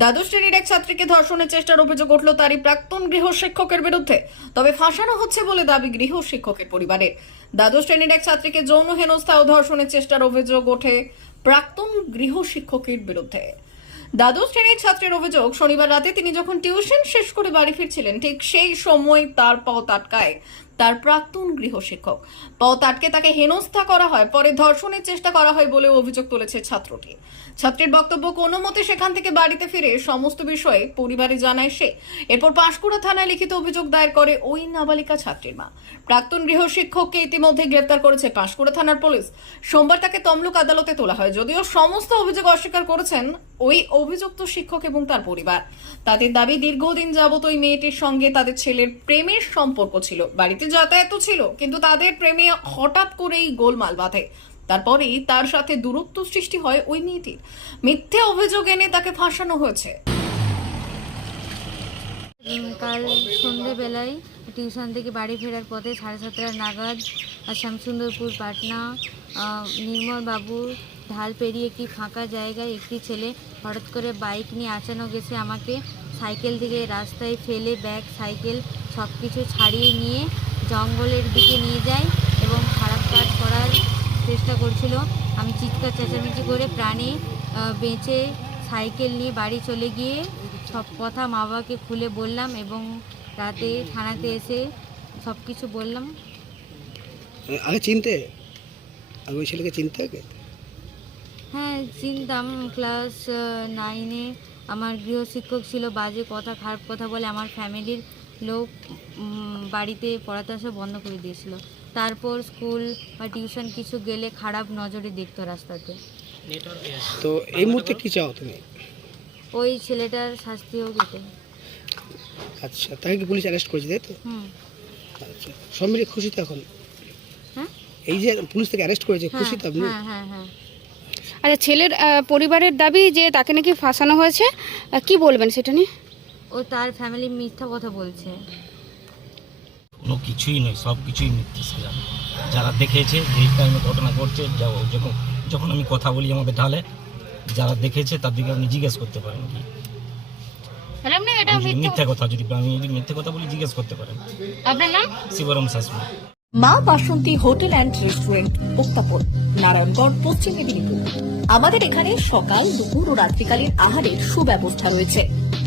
দ্বাদশ শ্রেণির এক ছাত্রীকে ধর্ষণের চেষ্টার অভিযোগ উঠল তারই প্রাক্তন গৃহ শিক্ষকের বিরুদ্ধে। তবে ফাঁসানো হচ্ছে বলে দাবি গৃহ শিক্ষকের পরিবারের। দ্বাদশ শ্রেণির এক ছাত্রীকে যৌন হেনস্থা ও ধর্ষণের চেষ্টার অভিযোগ ওঠে প্রাক্তন গৃহ শিক্ষকের বিরুদ্ধে। দ্বাদশ শ্রেণির ছাত্রের অভিযোগ, শনিবার রাতে তিনি যখন টিউশন শেষ করে বাড়ি ফিরছিলেন, ঠিক সেই সময় তার পথ আটকায় তার প্রাক্তন গৃহ শিক্ষক পথ আটকে তাকে হেনস্থা করা হয়, পরে ধর্ষণের চেষ্টা করা হয় বলে অভিযোগ তুলেছে ছাত্রটি। ছাত্রীর বক্তব্য কোনো মতে সেখান থেকে বাড়িতে ফিরে সমস্ত বিষয়ে পরিবারে জানায় সে। এরপর পাঁশকুড়া থানায় লিখিত অভিযোগ দায়ের করে ওই নাবালিকা ছাত্রীর মা। প্রাক্তন গৃহ শিক্ষককে ইতিমধ্যে গ্রেপ্তার করেছে পাঁশকুড়া থানার পুলিশ। সোমবার তাকে তমলুক আদালতে তোলা হয়, যদিও সমস্ত অভিযোগ অস্বীকার করেছেন ওই অভিযুক্ত শিক্ষক এবং তার পরিবার। তাদের দাবি, দীর্ঘদিন যাবত ওই মেয়েটির সঙ্গে তাদের ছেলের প্রেমের সম্পর্ক ছিল। বাড়িতে যাতায়াত ছিল, কিন্তু তাদের প্রেমে হঠাৎ করেই গোলমাল বাঁধে। তারপরেই তার সাথে দূরত্ব সৃষ্টি হয় ওই মেয়েটির। মিথ্যে অভিযোগ এনে তাকে ফাঁসানো হয়েছে। কাল সন্ধেবেলায় টিউশন থেকে বাড়ি ফেরার পথে সাড়ে সাতটা নাগাদ শ্যামসুন্দরপুর পাটনা নির্মল বাবু ঢাল পেরিয়ে একটি ফাঁকা জায়গায় একটি ছেলে হঠাৎ করে বাইক নিয়ে আচানক গেছে আমাকে সাইকেল থেকে রাস্তায় ফেলে, ব্যাগ, সাইকেল সব কিছু ছাড়িয়ে নিয়ে জঙ্গলের দিকে নিয়ে যায় এবং খারাপ কাজ করার চেষ্টা করছিল। আমি চিৎকার চেঁচামেচি করে প্রাণে বেঁচে সাইকেল নিয়ে বাড়ি চলে গিয়ে সব কথা মা বাবাকে খুলে বললাম এবং রাতে থানাতে এসে সব কিছু বললাম। আগে চিনতে? আগে ওই ছেলেকে চিনতে আগে? হ্যাঁ চিনতাম। ক্লাস নাইনে আমার গৃহশিক্ষক ছিল বাজে কথা খারাপ কথা বলে আমার ফ্যামিলির লোক বাড়িতে পড়াতে আসা বন্ধ করে দিয়েছিল। তারপর স্কুল বা টিউশন কিছু গেলে খারাপ নজরে দেখতো রাস্তাতে। তো এই মুহূর্তে কি চাও তুমি? ওই ছেলেটার শাস্তি হোক এটাই আচ্ছা তাকে কি পুলিশ অ্যারেস্ট করেছে তাই তো? হুম। আচ্ছা সব মিলে খুশি তো এখন? হ্যাঁ? এই যে পুলিশ থেকে অ্যারেস্ট করেছে হ্যাঁ খুশি তো আপনি? হ্যাঁ হ্যাঁ হ্যাঁ। আচ্ছা ছেলের পরিবারের দাবি যে তাকে নাকি ফাঁসানো হয়েছে কি বলবেন সেটা নিয়ে? ও তার ফ্যামিলি মিথ্যা কথা বলছে। কোনো কিছুই নয় সব কিছুই মিথ্যে সাজা যারা দেখেছে যেই টাইমে ঘটনা ঘটছে যা যখন যখন আমি কথা বলি আমাকে ঢালে যারা দেখেছে তাদেরকে আপনি জিজ্ঞেস করতে পারেন কি মিথ্যা কথা যদি আমি যদি মিথ্যে কথা বলি জিজ্ঞেস করতে পারেন। আপনার নাম? Shibaram শাসমা। Maa Basanti hotel and restaurant উত্তাপন Narayangarh Paschim Medinipur. আমাদের এখানে সকাল দুপুর ও রাত্রিকালীন আহারের সুব্যবস্থা রয়েছে।